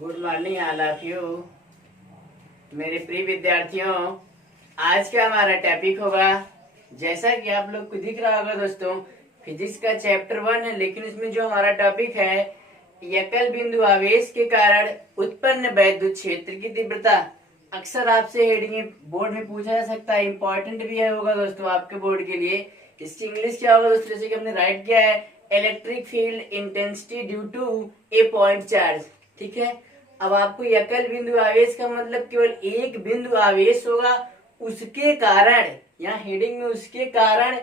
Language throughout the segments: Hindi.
Good morning all of you. मेरे प्रिय विद्यार्थियों, आज का हमारा टॉपिक होगा, जैसा कि आप लोग को दिख रहा होगा दोस्तों, फिजिक्स का चैप्टर 1 है। लेकिन इसमें जो हमारा टॉपिक है, एकल बिंदु आवेश के कारण उत्पन्न वैद्युत क्षेत्र की तीव्रता। अक्सर आपसे हेडिंग बोर्ड में पूछा जा सकता है, इंपॉर्टेंट भी है होगा दोस्तों आपके बोर्ड के लिए। इसकी इंग्लिश क्या होगा दोस्तों? जैसे कि हमने राइट किया है, electric field intensity due to a point charge. ठीक है। अब आपको एकल बिंदु आवेश का मतलब केवल एक बिंदु आवेश होगा, उसके कारण, यहाँ हेडिंग में उसके कारण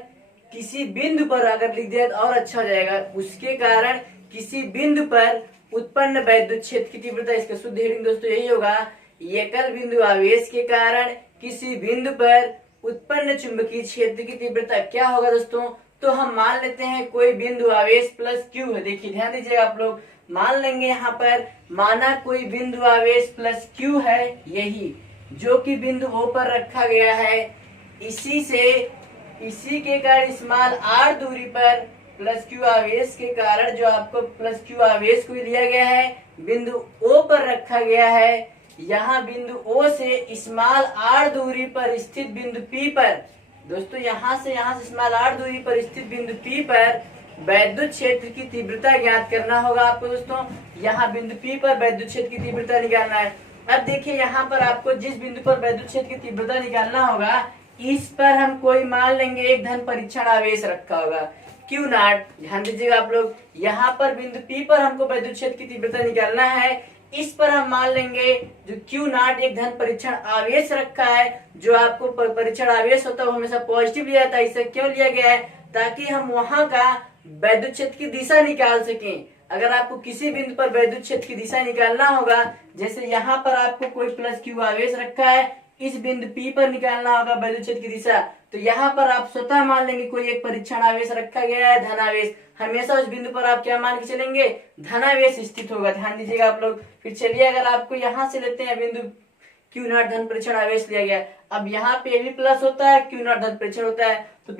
किसी बिंदु पर अगर लिख दिया तो और अच्छा हो जाएगा। उसके कारण किसी बिंदु पर उत्पन्न वैद्युत क्षेत्र की तीव्रता। इसका शुद्ध हेडिंग दोस्तों यही होगा, एकल बिंदु आवेश के कारण किसी बिंदु पर उत्पन्न चुंबकीय क्षेत्र की तीव्रता क्या होगा दोस्तों? तो हम मान लेते हैं कोई बिंदु आवेश प्लस क्यू है। देखिए ध्यान दीजिएगा आप लोग, मान लेंगे यहाँ पर, माना कोई बिंदु आवेश प्लस क्यू है, यही जो कि बिंदु ओ पर रखा गया है। इसी के कारण स्मॉल आर दूरी पर प्लस क्यू आवेश के कारण जो आपको प्लस क्यू आवेश को लिया गया है, बिंदु ओ पर रखा गया है। यहाँ बिंदु ओ से स्मॉल आर दूरी पर स्थित बिंदु पी पर, दोस्तों यहाँ से स्मॉल आर दूरी पर स्थित बिंदु पी पर वैद्युत क्षेत्र की तीव्रता ज्ञात करना होगा आपको दोस्तों। यहाँ बिंदु पी पर वैद्युत क्षेत्र की तीव्रता निकालना है। अब देखिए यहाँ पर आपको जिस बिंदु पर वैद्युत क्षेत्र की तीव्रता निकालना होगा, इस पर हम कोई मान लेंगे एक धन परीक्षण आवेश रखा होगा, क्यू नॉट। ध्यान दीजिएगा आप लोग, यहाँ पर बिंदु पी पर हमको वैद्युत क्षेत्र की तीव्रता निकालना है। इस पर हम मान लेंगे जो क्यू नॉट एक धन परीक्षण आवेश रखा है। जो आपको परीक्षण आवेश होता है वो हमेशा पॉजिटिव लिया जाता है। इसे क्यों लिया गया है? ताकि हम वहां का वैद्युत क्षेत्र की दिशा निकाल सकें। अगर आपको किसी बिंदु पर वैद्युत क्षेत्र की दिशा निकालना होगा, जैसे यहाँ पर आपको कोई प्लस क्यू आवेश रखा है, इस बिंदु पी पर निकालना होगा वैद्युत क्षेत्र की दिशा, तो यहाँ पर आप स्वतः मान लेंगे कोई एक परीक्षण आवेश रखा गया है, धनावेश। हमेशा उस बिंदु पर आप क्या मान के चलेंगे? धनावेश स्थित होगा। ध्यान दीजिएगा आप लोग। फिर चलिए अगर आपको यहाँ से लेते हैं बिंदु क्यू नॉट धन परीक्षण आवेश लिया गया, अब यहाँ पे भी प्लस होता है, क्यू नॉट धन परीक्षण होता है, तो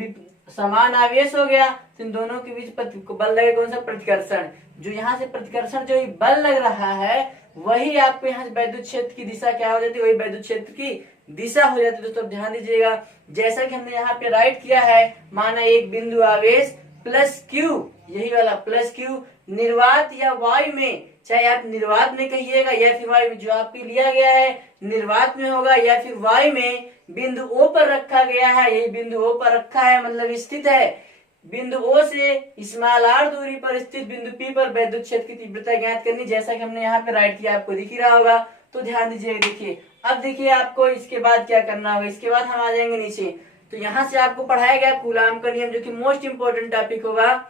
समान आवेश हो गया। तो इन दोनों के बीच बल लगे कौन सा? प्रतिकर्षण। जो यहाँ से प्रतिकर्षण जो बल लग रहा है, वही आपको यहाँ से वैद्युत क्षेत्र की दिशा क्या हो जाती है? वही वैद्युत क्षेत्र की दिशा हो जाती है दोस्तों। ध्यान दीजिएगा, जैसा कि हमने यहाँ पे राइट किया है, माना एक बिंदु आवेश प्लस क्यू, यही वाला प्लस क्यू, निर्वात या वायु में, चाहे आप निर्वात में कहिएगा या फिर वायु में, जो आपके लिया गया है निर्वात में होगा या फिर वायु में, बिंदु ओ पर रखा गया है। यही बिंदु ओ पर रखा है मतलब स्थित है। बिंदु ओ से स्मॉल आर दूरी पर स्थित बिंदु पी पर वैद्युत क्षेत्र की तीव्रता ज्ञात करनी, जैसा कि हमने यहाँ पे राइट किया, आपको दिख ही रहा होगा। तो ध्यान दीजिए, देखिए अब देखिए आपको इसके बाद क्या करना होगा। इसके बाद हम आ जाएंगे नीचे, तो यहाँ से आपको पढ़ाया गया कूलाम का नियम, जो कि मोस्ट इंपोर्टेंट टॉपिक होगा।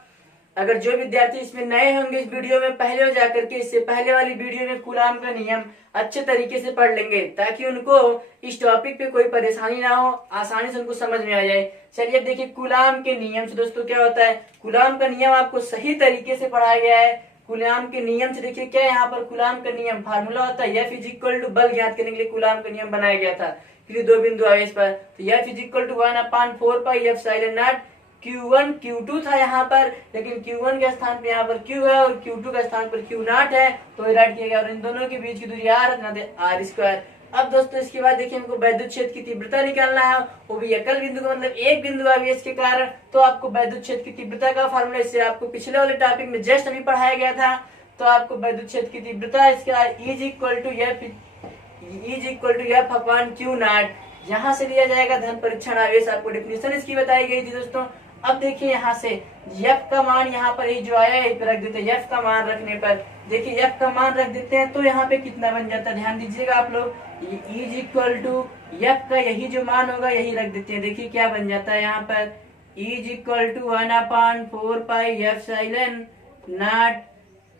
अगर जो विद्यार्थी इसमें नए होंगे इस वीडियो में, पहले हो जाकर के इससे पहले वाली वीडियो में कूलाम का नियम अच्छे तरीके से पढ़ लेंगे, ताकि उनको इस टॉपिक पे कोई परेशानी ना हो, आसानी से उनको समझ में आ जाए। चलिए देखिए कूलाम के नियम से दोस्तों क्या होता है। कूलाम का नियम आपको सही तरीके से पढ़ाया गया है। कूलाम के नियम से देखिए क्या, यहाँ पर कूलाम का नियम फार्मूला होता है, F = बल ज्ञात करने के लिए कूलाम का नियम बनाया गया था किसी दो बिंदु आवेश पर। तो F = 1/4πε0 Q1 Q2 था यहाँ पर, लेकिन Q1 के स्थान पे यहाँ पर Q है और Q2 के स्थान पर Q0 है, तो राइट किया गया। और इन दोनों के बीच की दूरी R² अब दोस्तों इसके बाद देखिए हमको वैद्युत क्षेत्र की तीव्रता निकालना है, वो भी एकल बिंदु का मतलब एक बिंदु आवेश के कारण। तो आपको वैद्युत क्षेत्र की तीव्रता का फार्मूला, इससे आपको पिछले वाले टॉपिक में जस्ट अभी पढ़ाया गया था। तो आपको वैद्युत क्षेत्र की तीव्रता इसका E = F/Q0, यहाँ से लिया जाएगा धन परीक्षण आवेश। आपको डेफिनेशन इसकी बताई गई थी दोस्तों। अब देखिए यहाँ से F का मान यहाँ पर जो आया है रख देते हैं। F का मान रखने पर देखिए F का मान रख देते हैं, तो यहाँ पे कितना बन जाता है? ध्यान दीजिएगा आप लोग, E = F का यही जो मान होगा यही रख देते हैं। देखिए क्या बन जाता है यहाँ पर, E = 1/4πε0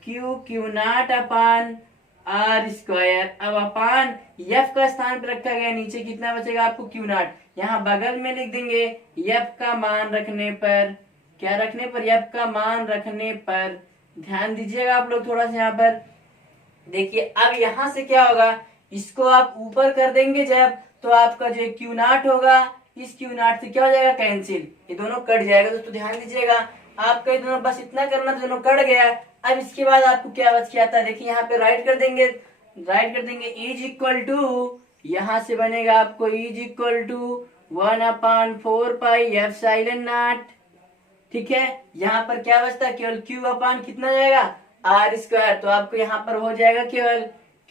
Q0/R²। अब अपान F का स्थान पर रखा गया, नीचे कितना बचेगा आपको? Q0। यहाँ बगल में लिख देंगे F का मान रखने पर, क्या रखने पर? F का मान रखने पर। ध्यान दीजिएगा आप लोग थोड़ा सा यहाँ पर देखिए। अब यहाँ से क्या होगा, इसको आप ऊपर कर देंगे जब, तो आपका जो Q0 होगा, इस Q0 से क्या हो जाएगा? कैंसिल, ये दोनों कट जाएगा दोस्तों। ध्यान दीजिएगा, आपका दोनों बस इतना करना, दोनों कट गया। अब इसके बाद आपको क्या बच के आता है, देखिए यहाँ पे राइट कर देंगे, राइट कर देंगे इज इक्वल टू, यहां से बनेगा आपको is equal to 1/4 pi epsilon naught. ठीक है, यहाँ पर क्या बचता है, केवल क्यू अपान कितना जाएगा आर स्क्वायर, तो आपको यहाँ पर हो जाएगा केवल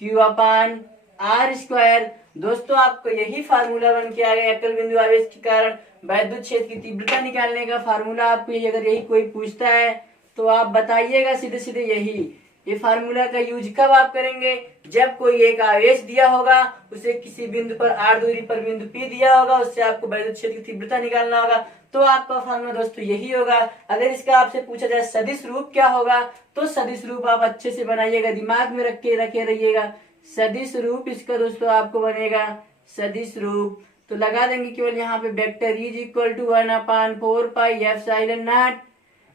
क्यू अपान आर स्क्वायर। दोस्तों आपको यही फार्मूला बन के आ गया एकल बिंदु आवेश के कारण वैद्युत क्षेत्र की तीव्रता निकालने का फार्मूला। आपको अगर यही कोई पूछता है तो आप बताइएगा सीधे सीधे यही। ये फार्मूला का यूज कब आप करेंगे, जब कोई एक आवेश दिया होगा, उसे किसी बिंदु पर आर दूरी पर बिंदु पी दिया होगा, उससे आपको वैद्युत क्षेत्र की तीव्रता निकालना होगा, तो आपका फार्मूला दोस्तों यही होगा। अगर इसका आपसे पूछा जाए सदिश रूप क्या होगा, तो सदिश रूप आप अच्छे से बनाइएगा, दिमाग में रखे रहिएगा। सदिश रूप इसका दोस्तों आपको बनेगा सदिश रूप, तो लगा देंगे केवल यहाँ पे vector is equal to 1/4 pi epsilon naught,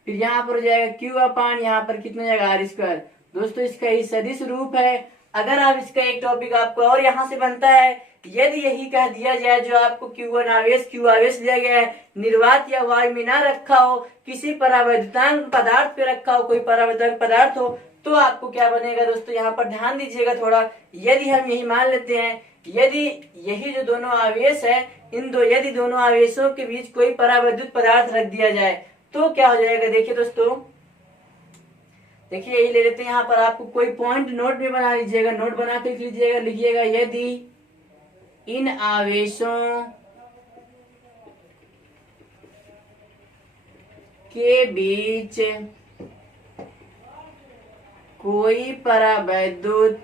फिर यहाँ पर हो जाएगा क्यू अपान, यहाँ पर कितना जाएगा आर स्क्वायर। दोस्तों इसका ही सदिश रूप है। अगर आप इसका एक टॉपिक आपको और यहाँ से बनता है, यदि यही कह दिया जाए जो आपको Q1 आवेश Q आवेश दिया गया है, निर्वात या वायु में ना रखा हो, किसी परावैद्युतांक पदार्थ पे रखा हो, कोई परावैद्युतांक पदार्थ हो, तो आपको क्या बनेगा दोस्तों, यहाँ पर ध्यान दीजिएगा थोड़ा। यदि हम यही मान लेते हैं, यदि यही जो दोनों आवेश है, यदि दोनों आवेशों के बीच कोई परावैद्युत पदार्थ रख दिया जाए तो क्या हो जाएगा। देखिए दोस्तों, देखिए यही ले लेते हैं, यहाँ पर आपको कोई पॉइंट नोट में बना लीजिएगा, नोट बना के लीजिएगा, लिखिएगा यदि इन आवेशों के बीच कोई परावैद्युत,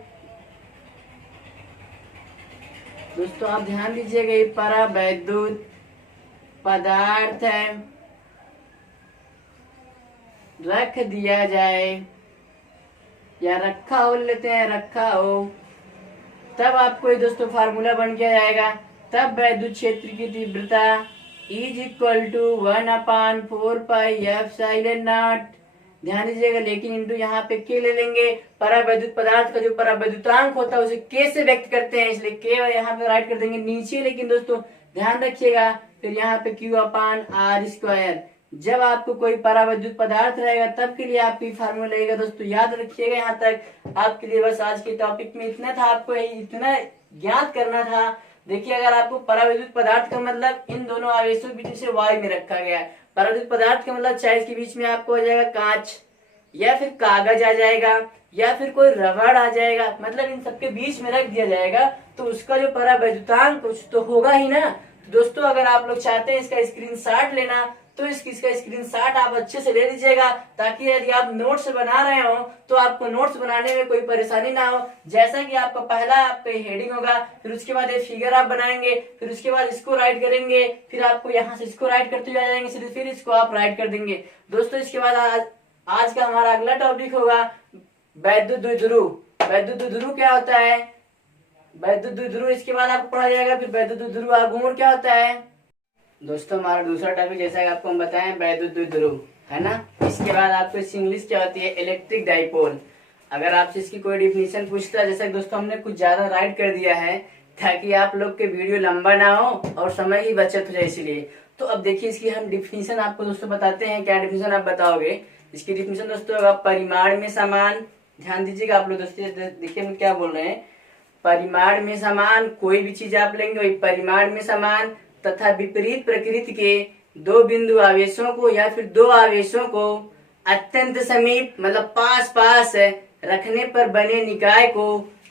दोस्तों आप ध्यान दीजिएगा, ये परावैद्युत पदार्थ है, रख दिया जाए या रखा हो, लेते हैं रखा हो, तब आपको ये दोस्तों फार्मूला बन के जाएगा। तब वैद्युत क्षेत्र की तीव्रता is equal to 1/4 pi epsilon naught, ध्यान दीजिएगा, लेकिन इंटू यहाँ पे के ले लेंगे। परावैद्युत पदार्थ का जो परावैद्युतांक होता है उसे के से व्यक्त करते हैं, इसलिए के यहाँ पे राइट कर देंगे नीचे। लेकिन दोस्तों ध्यान रखिएगा, फिर यहाँ पे क्यू अपान आर स्क्वायर, जब आपको कोई परावैद्युत पदार्थ रहेगा तब के लिए आपकी फार्मूला लगेगा। दोस्तों याद रखिएगा, यहाँ तक आपके लिए बस आज के टॉपिक में इतना था, आपको इतना ज्ञात करना था। देखिए, अगर आपको परावैद्युत पदार्थ का मतलब इन दोनों आवेशों के बीच से वायु में रखा गया है, परावैद्युत पदार्थ का मतलब चाहे इसके बीच में आपको आ जाएगा कांच या फिर कागज आ जाएगा या फिर कोई रबड़ आ जाएगा, मतलब इन सबके बीच में रख दिया जाएगा, तो उसका जो परावैद्युतांक कुछ तो होगा ही ना। तो दोस्तों अगर आप लोग चाहते हैं इसका स्क्रीनशॉट लेना, तो इसका स्क्रीनशॉट आप अच्छे से ले लीजिएगा, ताकि यदि आप नोट्स बना रहे हो तो आपको नोट्स बनाने में कोई परेशानी ना हो। जैसा कि आपका पहला आपका हेडिंग होगा, फिर उसके बाद ये फिगर आप बनाएंगे, फिर उसके बाद इसको राइट करेंगे, फिर आपको यहाँ से इसको राइट करते हुए आ जाएंगे सीधे, फिर इसको आप राइट कर देंगे। दोस्तों इसके बाद आज का हमारा अगला टॉपिक होगा वैद्युत द्विध्रुव। वैद्युत द्विध्रुव क्या होता है, वैद्युत द्विध्रुव इसके बाद आपको पढ़ा जाएगा। फिर वैद्युत द्विध्रुव आघूर्ण क्या होता है। दोस्तों हमारा दूसरा टॉपिक जैसा कि आपको हम बताएं वैद्युत द्विध्रुव है ना। इसके बाद आपको इंग्लिश क्या होती है, इलेक्ट्रिक डाइपोल। अगर आपसे इसकी कोई डिफिनीशन पूछता है, जैसा कि दोस्तों हमने कुछ ज्यादा राइट कर दिया है ताकि आप लोग के वीडियो लंबा ना हो और समय की बचत हो जाए, इसलिए। तो अब देखिए इसकी हम डिफिनीशन आपको दोस्तों बताते हैं। क्या डिफिनीशन आप बताओगे। इसकी डिफिनीशन दोस्तों होगा परिमाण में समान, ध्यान दीजिएगा आप लोग दोस्तों, देखिए हम क्या बोल रहे हैं, परिमाण में समान कोई भी चीज आप लेंगे वही परिमाण में समान तथा विपरीत प्रकृति के दो बिंदु आवेशों को या फिर दो आवेशों को अत्यंत समीप मतलब पास पास रखने पर बने निकाय को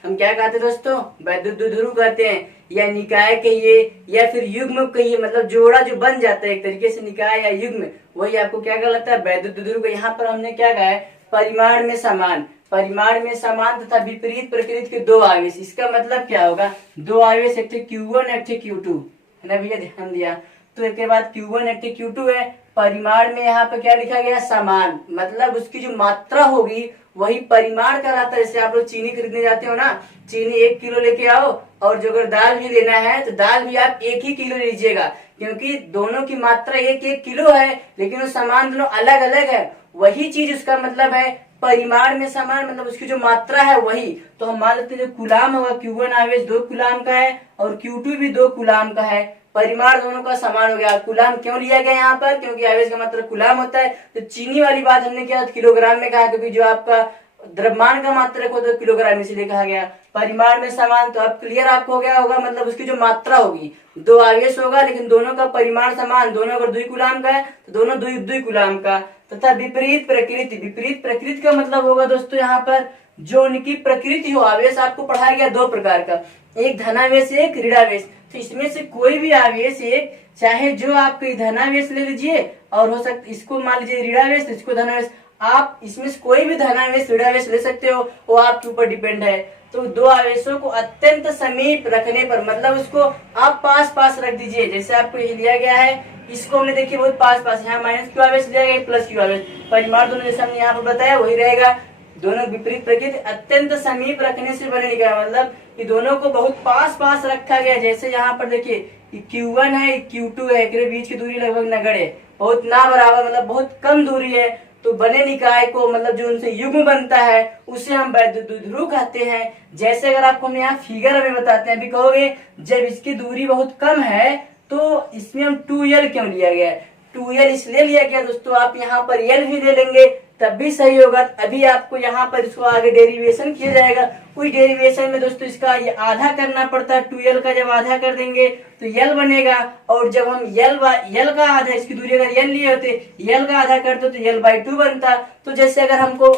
हम क्या कहते हैं दोस्तों, वैद्युत द्विध्रुव कहते हैं, या निकाय कहिए या फिर युग्म कहिए, मतलब जोड़ा जो बन जाता है एक तरीके से निकाय या युग्म, वही आपको क्या कहलाता है, वैद्युत द्विध्रुव। यहाँ पर हमने क्या कहा है, परिमाण में समान, परिमाण में समान तथा विपरीत प्रकृति के दो आवेश। इसका मतलब क्या होगा, दो आवेश, एक थे Q1 एक थे Q2 है ना भैया, ध्यान दिया। तो एक के बाद Q1 एक थे Q2 है, परिमाण में यहाँ पे क्या लिखा गया, समान, मतलब उसकी जो मात्रा होगी वही परिमाण कहलाता है। जैसे आप लोग चीनी खरीदने जाते हो ना, चीनी 1 किलो लेके आओ, और जो अगर दाल भी लेना है तो दाल भी आप 1 ही किलो लीजिएगा, क्योंकि दोनों की मात्रा 1-1 किलो है, लेकिन वो सामान दोनों अलग अलग है। वही चीज उसका मतलब है परिमाण में समान, मतलब उसकी जो मात्रा है वही। तो हम मान लेते हैं जो कूलाम होगा, Q1 आवेश 2 कूलाम का है और Q2 भी 2 कूलाम का है, परिमाण दोनों का समान हो गया। कूलाम क्यों लिया गया यहाँ पर, क्योंकि आवेश का मात्रा कूलाम होता है। तो चीनी वाली बात हमने क्या किलोग्राम में कहा, क्योंकि जो आपका द्रव्यमान का मात्रक हो तो किलोग्राम, इसलिए कहा गया। परिमाण में समान, तो अब क्लियर आपको हो गया होगा, मतलब उसकी जो मात्रा होगी, दो आवेश होगा लेकिन दोनों का परिमाण समान, दोनों अगर 2 कूलाम का है तो दोनों 2 कूलाम का। तथा विपरीत प्रकृति, विपरीत प्रकृति का मतलब होगा दोस्तों यहाँ पर जो उनकी प्रकृति हो। आवेश आपको पढ़ाया गया 2 प्रकार का, एक धनावेश एक ऋणावेश। तो इसमें से कोई भी आवेश एक, चाहे जो आपको धनावेश ले लीजिए और हो सकता इसको मान लीजिए ऋणावेश, इसको धनावेश, आप इसमें से कोई भी धनावेश ऋणावेश ले सकते हो, वो आपके ऊपर डिपेंड है। तो दो आवेशों को अत्यंत समीप रखने पर, मतलब उसको आप पास पास रख दीजिए। जैसे आपको ये लिया गया है, इसको हमने देखिए बहुत पास पास, यहाँ माइनस क्यू आवेश लिया गया, प्लस क्यू आवेश, परिमाण दोनों जैसे हमने यहाँ पर बताया वही रहेगा। दोनों विपरीत प्रकृति, अत्यंत समीप रखने से बने निकला, मतलब कि दोनों को बहुत पास पास रखा गया। जैसे यहाँ पर देखिए Q1 है, Q2 है, के बीच की दूरी लगभग नगण्य, बहुत ना बराबर, मतलब बहुत कम दूरी है। तो बने निकाय को, मतलब जो उनसे युग्म बनता है उसे हम वैद्युत द्विध्रुव कहते हैं। जैसे अगर आपको हम यहाँ फिगर अभी बताते हैं, अभी कहोगे जब इसकी दूरी बहुत कम है तो इसमें हम 2l क्यों लिया गया है? 2l इसलिए लिया गया दोस्तों, आप यहाँ पर l भी ले लेंगे तब भी सही होगा। अभी आपको यहाँ पर इसको आगे डेरिवेशन किया जाएगा, उस डेरिवेशन में दोस्तों इसका ये आधा करना पड़ता है। 2l का जब आधा कर देंगे तो l बनेगा, और जब हम l का आधा, इसकी दूरी अगर l लिए होते, l का आधा करते तो l/2 बनता। तो जैसे अगर हमको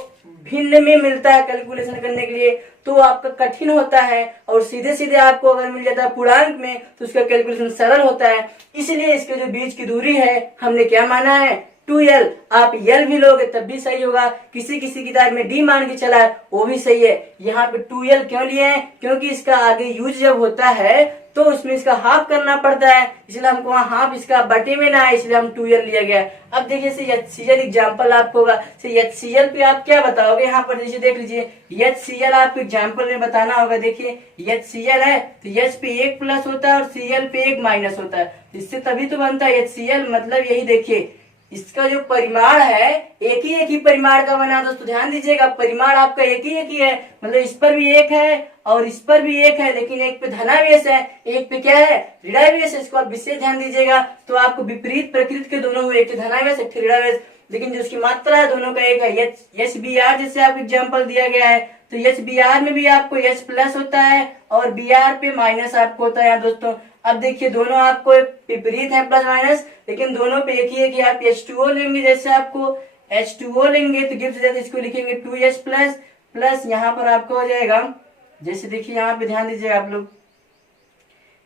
भिन्न में मिलता है कैलकुलेशन करने के लिए तो आपका कठिन होता है, और सीधे सीधे आपको अगर मिल जाता है पूर्णांक में तो उसका कैलकुलेशन सरल होता है। इसलिए इसके जो बीच की दूरी है हमने क्या माना है? 2l। आप l भी लोगे तब भी सही होगा, किसी किसी किताब में d मान के चला है वो भी सही है। यहाँ पे 2l क्यों लिए हैं? क्योंकि इसका आगे यूज जब होता है तो उसमें इसका हाफ करना पड़ता है, इसलिए हमको वहाँ हाफ इसका बटे में ना है, इसलिए हम 2l लिया गया। अब देखिए HCl एग्जाम्पल आपको होगा, HCl पे आप क्या बताओगे? यहाँ पर जैसे देख लीजिए HCl आपको एग्जाम्पल में बताना होगा। देखिए HCl है तो H पे 1 प्लस होता है और Cl पे 1 माइनस होता है, इससे तभी तो बनता है HCl। मतलब यही देखिए इसका जो परिमाण है एक ही परिमाण का बना। दोस्तों ध्यान दीजिएगा, परिमाण आपका एक ही है, मतलब इस पर भी 1 है और इस पर भी 1 है, लेकिन एक पे धनावेश है, एक पे क्या है? ऋणावेश है। इसको आप विशेष ध्यान दीजिएगा तो आपको विपरीत प्रकृति के दोनों हुए, एक धनावेश एक ऋणावेश, लेकिन जो उसकी मात्रा है दोनों का एक है। HBr जैसे आपको एग्जाम्पल दिया गया है तो HBr में भी आपको H प्लस होता है और Br पे माइनस आपको होता है दोस्तों। अब देखिए दोनों आपको विपरीत है प्लस माइनस, लेकिन दोनों पे एक ही है कि आप H2O लेंगे। जैसे आपको H2O लेंगे तो गिफ्ट जाते इसको लिखेंगे 2H प्लस प्लस, यहाँ पर आपको हो जाएगा, जैसे देखिए यहाँ पे ध्यान दीजिएगा आप लोग,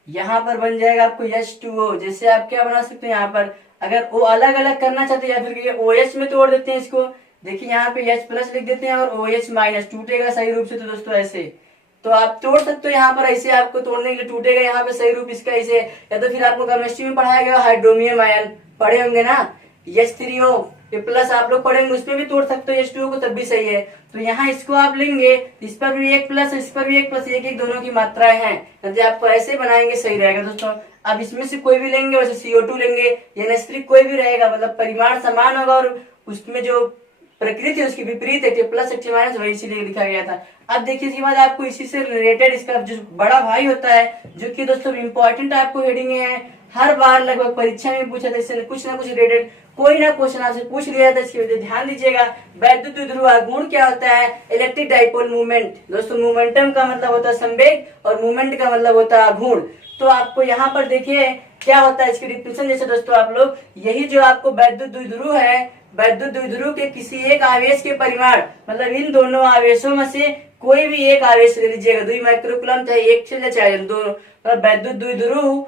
यहाँ पर बन जाएगा आपको H2O। जैसे आप क्या बना सकते हैं यहाँ पर, अगर वो अलग अलग करना चाहते हैं या फिर OH में तोड़ देते हैं इसको। देखिए यहाँ पे H प्लस लिख देते हैं और OH माइनस, टूटेगा सही रूप से तो दोस्तों ऐसे तो आप तोड़ सकते हो। यहाँ पर ऐसे आपको तोड़ने के लिए टूटेगा यहाँ पे सही रूप इसका ऐसे, या तो फिर आपको केमिस्ट्री में पढ़ाया गया हाइड्रोमियम आयन पढ़े होंगे ना, H3O ये प्लस आप लोग पढ़ेंगे, उसमें भी तोड़ सकते हो H2O को तब भी सही है। तो यहाँ इसको आप लेंगे, इस पर भी 1 प्लस, इस पर भी 1 प्लस, एक दोनों की मात्राएं हैं, यदि आपको ऐसे बनाएंगे सही रहेगा दोस्तों। अब इसमें से कोई भी लेंगे, वैसे CO2 लेंगे या NH3 कोई भी रहेगा, मतलब परिमाण समान होगा और उसमें जो प्रकृति है उसकी विपरीत है, प्लस एक माइनस, वही इसीलिए लिखा गया था। अब देखिए इसके बाद आपको इसी से रिलेटेड इसका जो बड़ा भाई होता है, जो कि दोस्तों इम्पोर्टेंट आपको हेडिंग है, हर बार लगभग परीक्षा में पूछा था, इससे कुछ ना कुछ रिलेटेड कोई ना क्वेश्चन आपसे पूछ लिया था। इसकी वजह ध्यान दीजिएगा, वैद्युत द्विध्रुव आघूर्ण क्या होता है? Electric dipole movement. दोस्तों मोमेंटम का मतलब होता है संवेग और मूवमेंट का मतलब होता है आघूर्ण। तो आपको यहाँ पर देखिए क्या होता है इसकी डिफिनेशन। जैसे दोस्तों आप लोग यही जो आपको वैद्युत द्विध्रुव है, वैद्युत द्विध्रुव के किसी एक आवेश के परिमाण, मतलब इन दोनों आवेशों में से कोई भी एक आवेश ले लीजिएगा, 2 माइक्रोकूलम चाहे 1 से चाहे 2, मतलब वैद्युत द्विध्रुव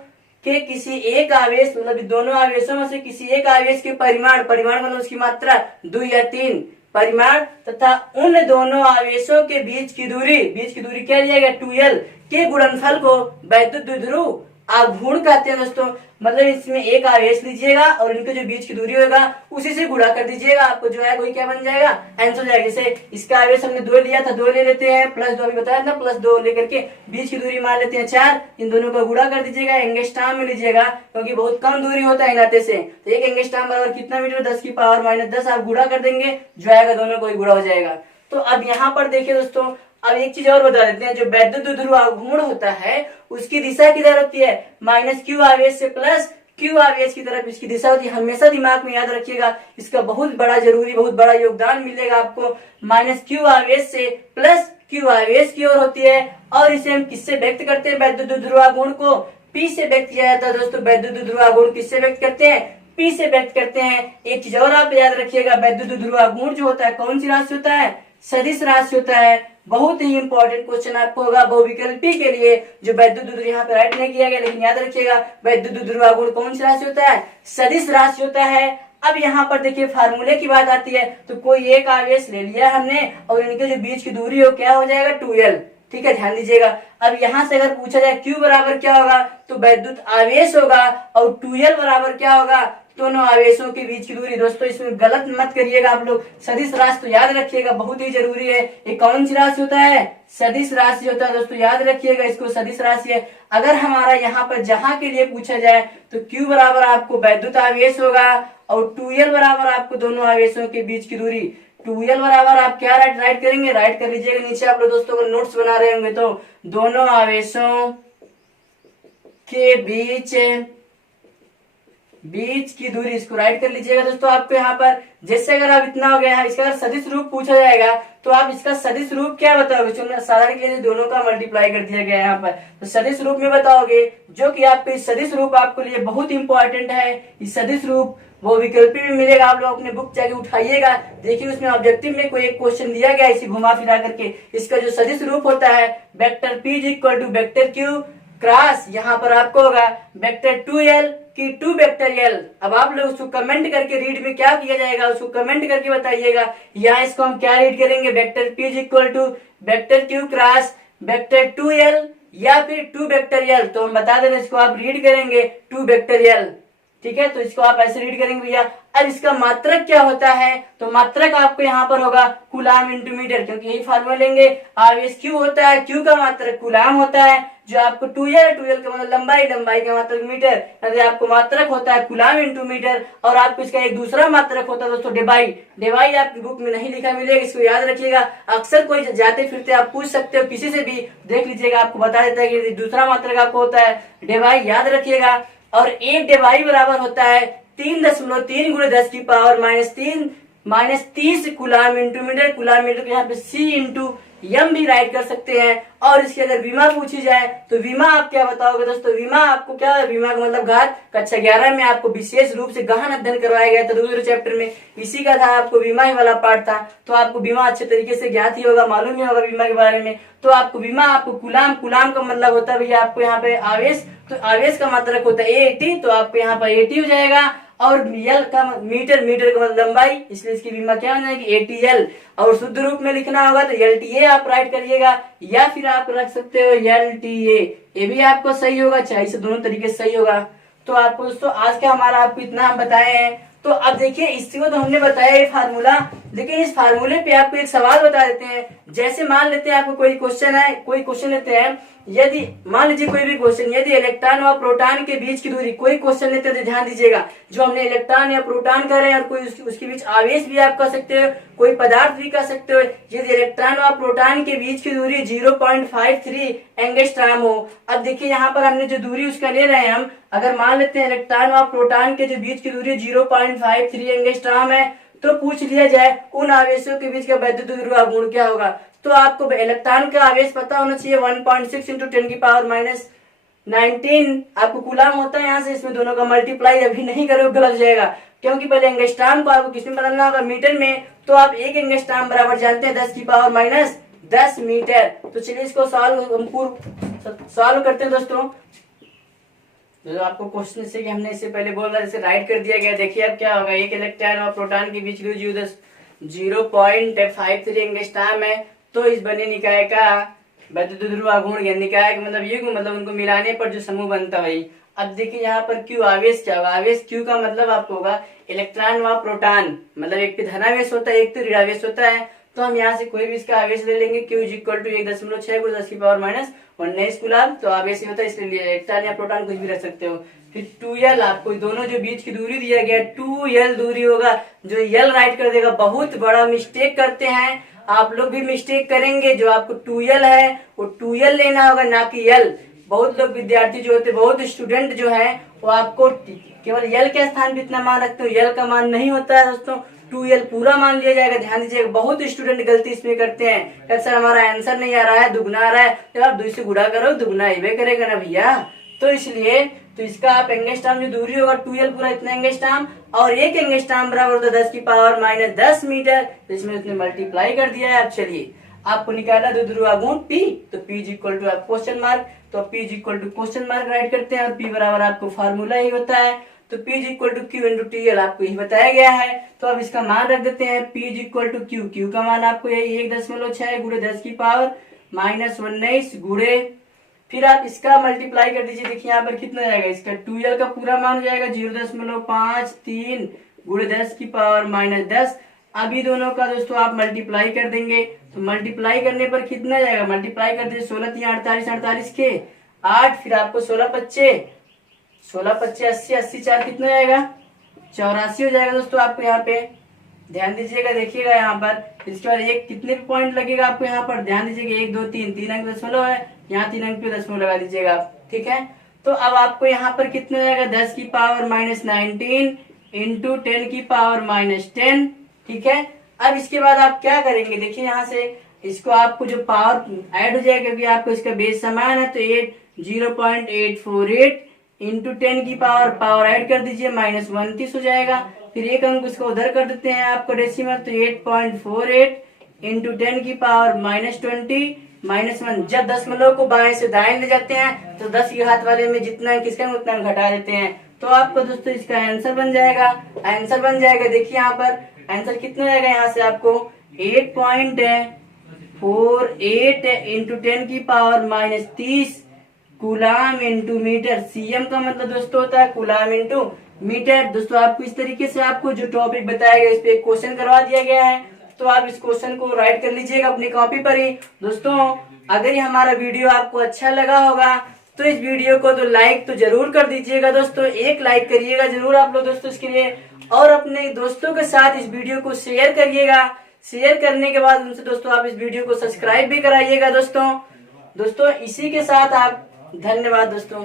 के किसी एक आवेश, मतलब दोनों आवेशों में से किसी एक आवेश के परिमाण मतलब उसकी मात्रा 2 या 3 परिमाण, तथा उन दोनों आवेशों के बीच की दूरी क्या लिया गया? 2l के गुणनफल को वैद्युत द्विध्रुव आघूर्ण कहते हैं दोस्तों। मतलब इसमें एक आवेश लीजिएगा और इनके जो बीच की दूरी होगा उसी से गुणा कर दीजिएगा, आपको जो है वही क्या बन जाएगा? आंसर हो जाएगा। जैसे इसका आवेश हमने 2 लिया था, 2 ले लेते हैं, प्लस 2 अभी बताया था, प्लस 2 लेकर के बीच की दूरी मान लेते हैं 4, इन दोनों को गुणा कर दीजिएगा, एंगस्ट्राम में लीजिएगा क्योंकि बहुत कम दूरी होता है नाते से। तो एक एंगस्ट्राम बराबर कितना मीटर? 10 की पावर माइनस 10, आप गुणा कर देंगे, जो आएगा दोनों को ही गुणा हो जाएगा। तो अब यहाँ पर देखिए दोस्तों, अब एक चीज और बता देते हैं, जो वैद्युत द्विध्रुव आघूर्ण होता है उसकी दिशा किधर होती है? -q आवेश से प्लस क्यू आवेश की तरफ इसकी दिशा होती है, हमेशा दिमाग में याद रखिएगा। इसका बहुत बड़ा जरूरी, बहुत बड़ा योगदान मिलेगा आपको। माइनस क्यू आवेश से प्लस क्यू आवेश की ओर होती है, और इसे हम किससे व्यक्त करते हैं? वैद्युत ध्रुवागुण को पी से व्यक्त किया जाता है दोस्तों। वैद्युत ध्रुवागुण किससे व्यक्त करते हैं? पी से व्यक्त करते हैं। एक चीज और आप याद रखिएगा, वैद्युत ध्रुवागुण जो होता है कौन सी राशि होता है? सदिश राशि होता है। बहुत ही इंपॉर्टेंट क्वेश्चन आपको होगा बहुविकल्पी के लिए, जो वैद्युत ध्रुव यहाँ पे राइट नहीं किया गया, लेकिन याद रखिएगा वैद्युत ध्रुवागुण कौन सी राशि होता है? सदिश राशि होता है। अब यहाँ पर देखिए फार्मूले की बात आती है, तो कोई एक आवेश ले लिया हमने और इनके जो बीच की दूरी हो क्या हो जाएगा? 2l। ठीक है, ध्यान दीजिएगा। अब यहाँ से अगर पूछा जाए Q बराबर क्या होगा, तो वैद्युत आवेश होगा, और 2l बराबर क्या होगा? दोनों आवेशों के बीच की दूरी। दोस्तों इसमें गलत मत करिएगा आप लोग, सदिश राशि तो याद रखिएगा, बहुत ही जरूरी है। ये कौन सी राशि होता है? सदिश राशि होता है दोस्तों, याद रखिएगा इसको, सदिश राशि है। अगर हमारा यहाँ पर जहां के लिए पूछा जाए तो Q बराबर आपको वैद्युत आवेश होगा, और 2l बराबर आपको दोनों आवेशों के बीच की दूरी। 2l बराबर आप क्या राइट करेंगे? राइट कर लीजिएगा नीचे आप लोग दोस्तों, अगर नोट्स बना रहे होंगे तो दोनों आवेशों के बीच की दूरी, इसको राइट कर लीजिएगा दोस्तों। आपको यहाँ पर जैसे अगर आप इतना हो गया है, इसका अगर सदिश रूप पूछा जाएगा तो आप इसका सदिश रूप क्या बताओगे? साधारण के लिए दोनों का मल्टीप्लाई कर दिया गया है यहाँ पर, तो सदिश रूप में बताओगे, जो कि आपके सदिश रूप आपके लिए बहुत इंपॉर्टेंट है। इस सदिश रूप वो विकल्पी में मिलेगा, आप लोग अपने बुक जाके उठाइएगा, देखिए उसमें ऑब्जेक्टिव में कोई एक क्वेश्चन दिया गया इसी घुमा फिरा करके। इसका जो सदिश रूप होता है vector P equal to vector Q cross, यहाँ पर आपको होगा वेक्टर 2l की 2 वेक्टर l। अब आप लोग उसको कमेंट करके रीड में क्या किया जाएगा उसको कमेंट करके बताइएगा। यहाँ इसको हम क्या रीड करेंगे? Vector P equal to vector Q cross vector 2l या फिर 2 वेक्टर l। तो हम बता देना, इसको आप रीड करेंगे 2 वेक्टर l। ठीक है, तो इसको आप ऐसे रीड करेंगे भैया। अब इसका मात्रक क्या होता है? तो मात्रक आपको यहाँ पर होगा कूलाम इंटू मीटर, क्योंकि यही फार्मूला लेंगे। आवेश Q होता है, Q का मात्रक कूलाम होता है, जो आपको 2l का मतलब लंबाई, लंबाई का मात्रक मीटर, यानी आपको मात्रक होता है कूलाम इंटू मीटर। और आपको इसका एक दूसरा मात्रक होता है दोस्तों डेबाई। डेबाई आपकी बुक में नहीं लिखा मिलेगा, इसको याद रखिएगा। अक्सर कोई जाते फिरते आप पूछ सकते हो, किसी से भी देख लीजिएगा, आपको बता देता है कि दूसरा मात्रक आपको होता है डेबाई, याद रखिएगा। और एक डेबाई बराबर होता है 3.3 गुणे 10 की power minus 30 coulomb into metre. Coulomb metre को यहाँ पे C इंटू यम भी राइट कर सकते हैं। और इसकी अगर विमा पूछी जाए तो विमा आप क्या बताओगे दोस्तों? विमा आपको क्या है? विमा का मतलब घात। कक्षा 11 में आपको विशेष रूप से गहन अध्ययन करवाया गया था दूसरे चैप्टर में, इसी का था आपको विमा ही वाला पार्ट था। तो आपको विमा अच्छे तरीके से ज्ञात ही होगा, मालूम ही होगा विमा के बारे में। तो आपको विमा, आपको कूलाम, कूलाम का मतलब होता है भैया आपको यहाँ पे आवेश, तो आवेश का मात्रक होता है 80, तो आपको यहाँ पर 80 हो जाएगा। और यल का मीटर, मीटर का मतलब लंबाई, इसलिए इसकी विमा क्या हो जाएगी? 80l। और शुद्ध रूप में लिखना होगा तो LTA आप राइट करिएगा, या फिर आप रख सकते हो LTA, ये भी आपको सही होगा, चाहे से दोनों तरीके से सही होगा। तो आपको दोस्तों आज का हमारा आपको इतना हम बताए हैं। तो अब देखिए इसको तो हमने बताया ये फार्मूला, लेकिन इस फार्मूले पे आपको एक सवाल बता देते हैं। जैसे मान लेते हैं आपको कोई क्वेश्चन है, कोई क्वेश्चन लेते हैं, यदि मान लीजिए कोई भी क्वेश्चन, यदि इलेक्ट्रॉन और प्रोटॉन के बीच की दूरी, कोई क्वेश्चन लेते हैं तो ध्यान दीजिएगा, जो हमने इलेक्ट्रॉन या प्रोटॉन कर रहे हैं, और कोई उसके बीच आवेश भी आप कह सकते हो, कोई पदार्थ भी कह सकते हो। यदि इलेक्ट्रॉन और प्रोटॉन के बीच की दूरी 0.53 एंगस्ट्रॉम हो। अब देखिए यहाँ पर हमने जो दूरी उसका ले रहे हैं हम, अगर मान लेते हैं इलेक्ट्रॉन और प्रोटॉन के जो बीच की दूरी 0.53 एंगस्ट्रॉम है, तो पूछ लिया जाए उन आवेशों के बीच का वैद्युत ध्रुवागुण क्या होगा। तो आपको इलेक्ट्रॉन का आवेश पता होना चाहिए 1.6 इंटू 10 की पावर माइनस 19 आपको कूलाम होता है। यहाँ से इसमें दोनों का मल्टीप्लाई अभी नहीं करोगे, गलत हो जाएगा, क्योंकि पहले एंगस्ट्रॉम को आपको किसमें बदलना होगा? मीटर में। तो आप एक एंगस्ट्रॉम बराबर जानते हैं 10 की पावर माइनस 10 मीटर। तो चलिए इसको सॉल्व करते हैं दोस्तों। जो आपको क्वेश्चन से कि हमने इससे पहले बोल रहा, जैसे राइट कर दिया गया, देखिए अब क्या होगा। एक इलेक्ट्रॉन और प्रोटॉन के बीच की दूरी 0.53 एंगस्ट्रॉम है। तो इस बने निकाय का वैद्युत ध्रुवागुण, या निकाय का मतलब युग्म, मतलब उनको मिलाने पर जो समूह बनता वही। अब देखिए यहाँ पर Q आवेश क्या होगा? आवेश Q का मतलब आपको होगा इलेक्ट्रॉन व प्रोटॉन, मतलब एक पे धनावेश होता है, एक तो ऋणावेश होता है। तो हम यहाँ से कोई भी इसका आवेश ले लेंगे, Q इक्वल टू 1.6 गुणा 10 की पावर माइनस 19 कूलाम। तो आवेश होता है, इसलिए इलेक्ट्रॉन या प्रोटॉन कुछ भी रख सकते हो। फिर 2l, आपको दोनों जो बीच की दूरी दिया गया 2l दूरी होगा, जो l राइट कर देगा। बहुत बड़ा मिस्टेक करते हैं आप लोग, भी मिस्टेक करेंगे। जो आपको 2l है वो 2l लेना होगा, ना कि l। बहुत लोग विद्यार्थी जो होते, बहुत स्टूडेंट जो है वो आपको केवल यल के स्थान पे इतना मान रखते हो, यल का मान नहीं होता है दोस्तों, 2l पूरा मान लिया जाएगा। ध्यान दीजिएगा, बहुत स्टूडेंट गलती इसमें करते हैं, कहते सर हमारा आंसर नहीं आ रहा है, दुगना आ रहा है। जब आप 2 से गुणा करो दुगना आइबे करेगा ना भैया। तो इसलिए तो इसका आप एंगस्ट्राम जो दूरी होगा 2l पूरा इतना एंगस्ट्राम, और एक एंगस्ट्राम बराबर होता है 10 की पावर माइनस 10 मीटर। तो इसमें उसने मल्टीप्लाई कर दिया है। अब चलिए आपको निकाला दो ध्रुवा गुण P, तो P is equal to question mark, तो P is equal to question mark write करते हैं, और P बराबर आपको फार्मूला ही होता है, तो P is equal to Q into TL आपको यही बताया गया है। तो अब इसका मान रख देते हैं, P is equal to Q, Q का मान आपको यही 1.6 गुणे 10 की पावर माइनस 19 गुणे, फिर आप इसका मल्टीप्लाई कर दीजिए। देखिए यहाँ पर कितना जाएगा, इसका 2l का पूरा मान हो जाएगा 0.53 गुणे 10 की पावर माइनस 10। अभी दोनों का दोस्तों आप मल्टीप्लाई कर देंगे, तो मल्टीप्लाई करने पर कितना जाएगा, मल्टीप्लाई कर दीजिए 16 3 48, 48 के 8, फिर आपको 16 पच्चे 80, 80 4 कितना जाएगा 84 हो जाएगा दोस्तों आपको यहाँ पे। ध्यान दीजिएगा, देखिएगा यहाँ पर इसके बाद एक कितने पॉइंट लगेगा आपको यहाँ पर, ध्यान दीजिएगा 1 2 3 3 अंक दशमलव है, यहाँ 3 अंक पे दशमलव लगा दीजिएगा आप, ठीक है। तो अब आपको यहाँ पर कितना जाएगा 10 की पावर माइनस 19 इंटू 10 की पावर माइनस 10, ठीक है। अब इसके बाद आप क्या करेंगे, देखिए यहाँ से इसको आपको जो पावर ऐड हो जाएगा, क्योंकि आपको इसका बेस समान है, तो 0.848 इंटू 10 की पावर ऐड कर दीजिए माइनस 29 हो जाएगा। फिर एक अंक उसको उधर कर देते हैं आपको डेसिमल, तो 8.48 इंटू 10 की पावर माइनस 20 माइनस 1। जब दशमलव को बाएं से दाएं ले जाते हैं तो 10 की घात वाले में जितना किसका उतना घटा देते हैं, तो आपको दोस्तों इसका आंसर बन जाएगा। आंसर बन जाएगा, देखिए यहाँ पर आंसर कितना जाएगा, यहाँ से आपको 8.48 इंटू 10 की power minus 30 coulomb into metre. CM का मतलब दोस्तों होता है कूलाम इंटू मीटर। दोस्तों आपको इस तरीके से आपको जो टॉपिक बताया गया इस पे एक क्वेश्चन करवा दिया गया है, तो आप इस क्वेश्चन को राइट कर लीजिएगा अपनी कॉपी पर ही। दोस्तों अगर ये हमारा वीडियो आपको अच्छा लगा होगा तो इस वीडियो को तो लाइक तो जरूर कर दीजिएगा दोस्तों, एक लाइक करिएगा जरूर आप लोग दोस्तों इसके लिए, और अपने दोस्तों के साथ इस वीडियो को शेयर करिएगा। शेयर करने के बाद उनसे दोस्तों आप इस वीडियो को सब्सक्राइब भी कराइएगा दोस्तों। इसी के साथ आप धन्यवाद दोस्तों।